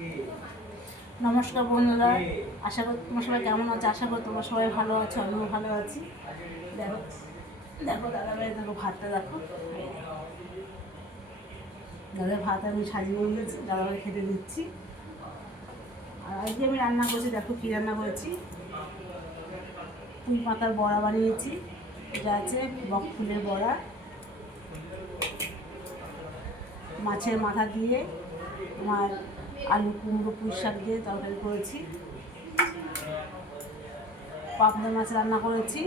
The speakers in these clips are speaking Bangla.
নমস্কার বন্ধুরা, আশা করি তোমরা সবাই কেমন আছো। আশা করি তোমরা সবাই ভালো আছো, আমিও ভালো আছি। দেখো দেখো দাদাভাই, দেখো ভাতটা দেখো। দাদার ভাত আমি সাজিয়ে নিয়েছি, দাদাভাই খেতে দিচ্ছি। আর আজকে আমি রান্না করেছি, দেখো কী রান্না করেছি। পুঁই পাতার বড়া বানিয়েছি, এটা আছে বক ফুলের বড়া, মাছের মাথা দিয়ে তোমার আলু কুমড়ো পুঁই শাক দিয়ে তরকারি করেছি, পাবদা মাছ রান্না করেছি,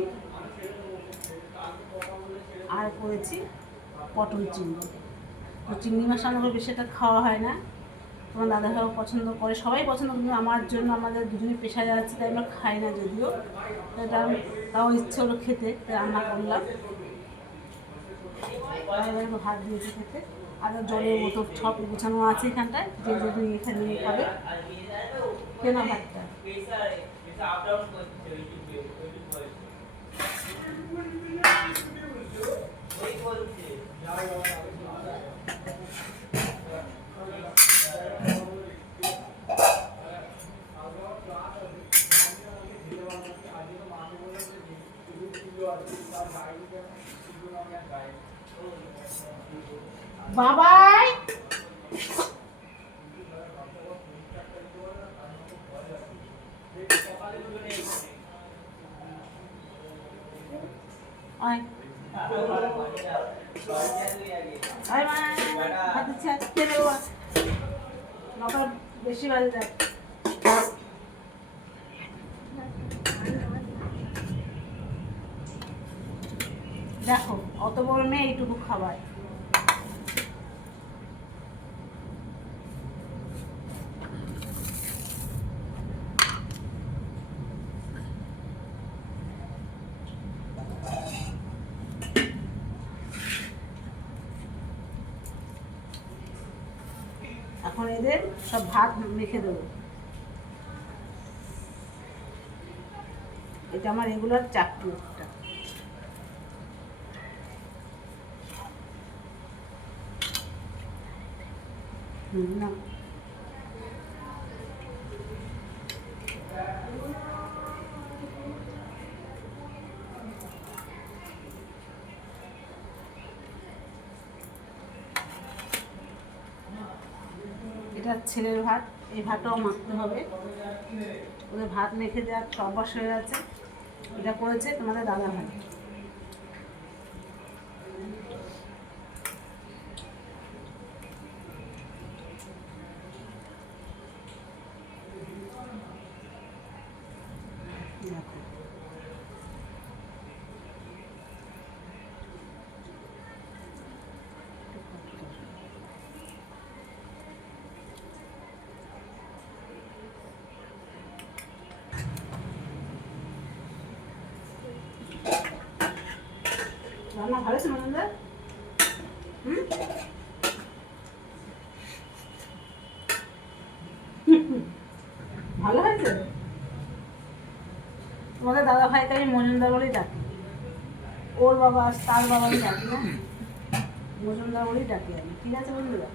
আর করেছি পটল চিংড়ি। তো চিংড়ি মাছ রান্না করে বেশি একটা খাওয়া হয় না, তোমার দাদাভাইও পছন্দ করে, সবাই পছন্দ করে, কিন্তু আমার জন্য আমাদের দুজনে পেশায় যাচ্ছে, তাই আমরা খাই না যদিও। এটা তাও ইচ্ছে হলো খেতে, রান্না করলাম। ভাত দিয়েছি খেতে, আর জলের বোতল সব গোছানো আছে এখানটায়, যে যদি এখানে নিয়ে খাবে কেনা ভাতটা। বাবাই বেশি বাজে দেখ। দেখো অত বড় মেয়ে এইটুকু খাবার। এখন এদের সব ভাত মেখে দেবো। এটা আমার রেগুলার চাকরি একটা। না এটা ছেলের ভাত, এই ভাতটাও মাখতে হবে। ওদের ভাত মেখে দেওয়ার অভ্যাস হয়ে গেছে। এটা করেছে তোমাদের দাদাভাই। দেখো রান্না ভালো আছে মনন্দা? ভালো হয়েছে। তোমাদের দাদা ভাইকে আমি মজুমদার বলেই ডাকি, ওর বাবা তার বাবা আমি ডাকি না, মজুমদার বলেই ডাকি আমি। ঠিক আছে বন্ধুরা,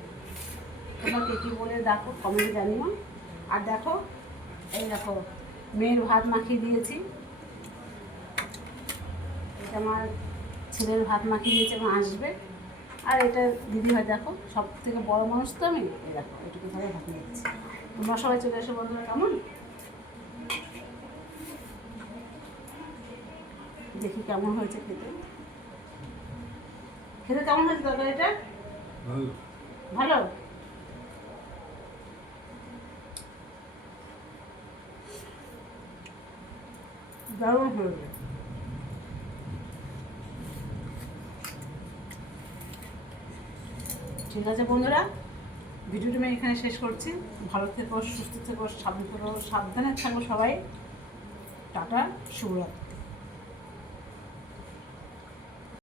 তোমরা কে কী বলে ডাকো কমেন্টে জানিও। আর দেখো এই দেখো মেয়ের ভাত মাখিয়ে দিয়েছি, এটা আমার ছেলের ভাত মাখিয়ে দিয়েছে, এবং আসবে। আর এটা দিদি হয়, দেখো সব থেকে বড় মানুষ তো আমি, এই দেখো এটুকু ভাবে ভাত নিয়েছি। তোমরা সবাই চলে এসো বন্ধুরা, কেমন দেখি কেমন হয়েছে খেতে। খেতে কেমন হয়েছে তরকারিটা? ভালো। দারুণ হয়েছে। ঠিক আছে বন্ধুরা, ভিডিওটি আমি এখানে শেষ করছি। ভালো থেকো, সুস্থ থেকো, সাবধানে থাকো সবাই। টাটা, শুভরাত্রি।